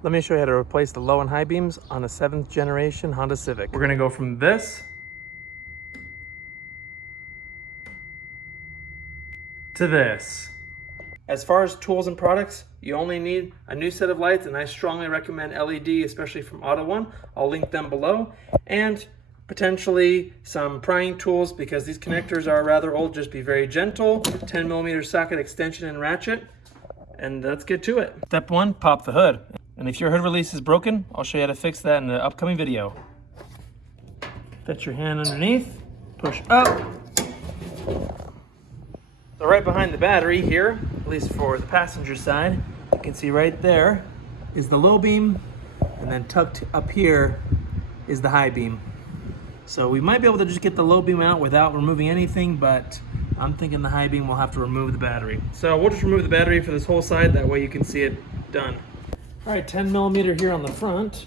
Let me show you how to replace the low and high beams on a 7th generation Honda Civic. We're gonna go from this to this. As far as tools and products, you only need a new set of lights, and I strongly recommend LED, especially from AUTOONE. I'll link them below. And potentially some prying tools, because these connectors are rather old. Just be very gentle. 10mm socket extension and ratchet. And let's get to it. Step 1, pop the hood. And if your hood release is broken, I'll show you how to fix that in the upcoming video. Fit your hand underneath, push up. So right behind the battery here, at least for the passenger side, you can see right there is the low beam, and then tucked up here is the high beam. So we might be able to just get the low beam out without removing anything, but I'm thinking the high beam will have to remove the battery. So we'll just remove the battery for this whole side, that way you can see it done. All right, 10mm here on the front.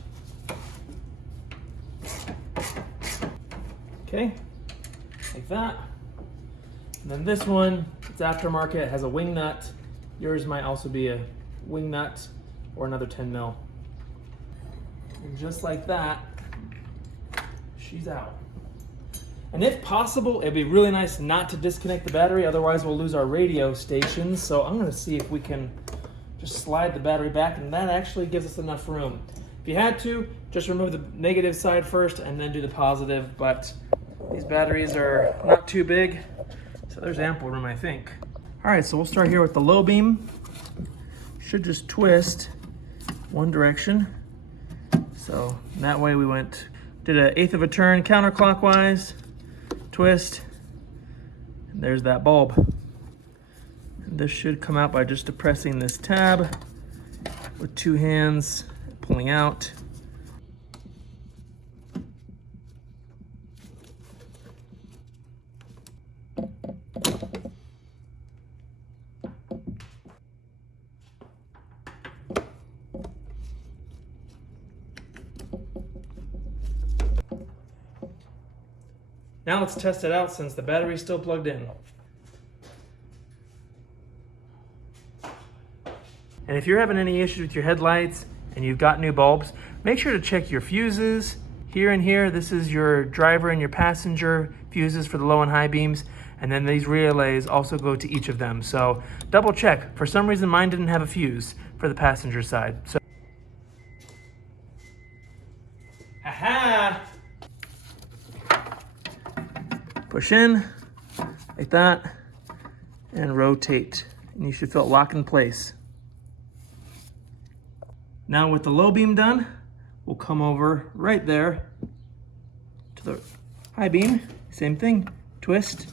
Okay, like that. And then this one, it's aftermarket, it has a wing nut. Yours might also be a wing nut or another 10mm. And just like that, she's out. And if possible, it'd be really nice not to disconnect the battery, otherwise we'll lose our radio stations. So I'm gonna see if we can just slide the battery back, and that actually gives us enough room. If you had to, just remove the negative side first and then do the positive, but these batteries are not too big, so there's ample room, I think. All right, so we'll start here with the low beam. Should just twist one direction. So that way we did an 1/8 of a turn counterclockwise, twist, and there's that bulb. And this should come out by just depressing this tab with 2 hands, pulling out. Now let's test it out since the battery's still plugged in. And if you're having any issues with your headlights and you've got new bulbs, make sure to check your fuses. Here and here, this is your driver and your passenger fuses for the low and high beams. And then these relays also go to each of them. So double check. For some reason, mine didn't have a fuse for the passenger side. So, aha! Push in, like that, and rotate. And you should feel it lock in place. Now with the low beam done, we'll come over right there to the high beam. Same thing, twist.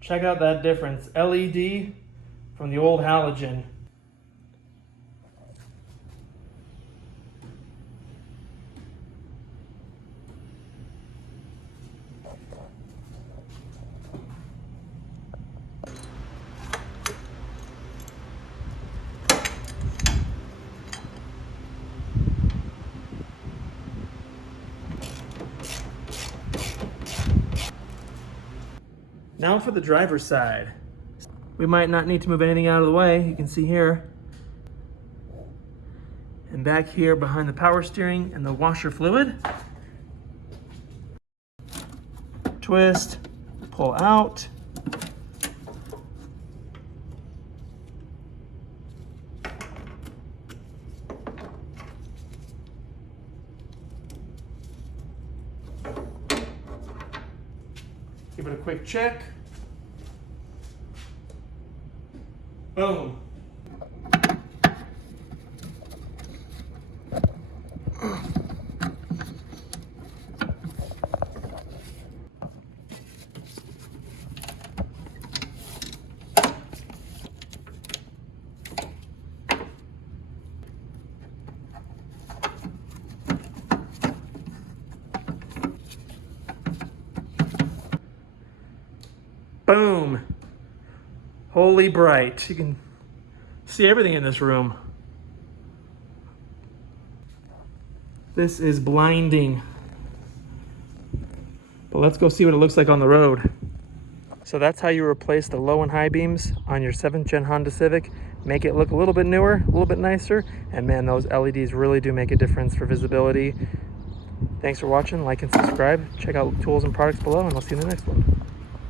Check out that difference. LED from the old halogen. Now for the driver's side. We might not need to move anything out of the way. You can see here. And back here behind the power steering and the washer fluid. Twist, pull out. Give it a quick check. Boom. Boom. Holy bright. You can see everything in this room. This is blinding. But let's go see what it looks like on the road. So that's how you replace the low and high beams on your 7th gen Honda Civic. Make it look a little bit newer, a little bit nicer. And man, those LEDs really do make a difference for visibility. Thanks for watching. Like and subscribe. Check out tools and products below, and I'll see you in the next one.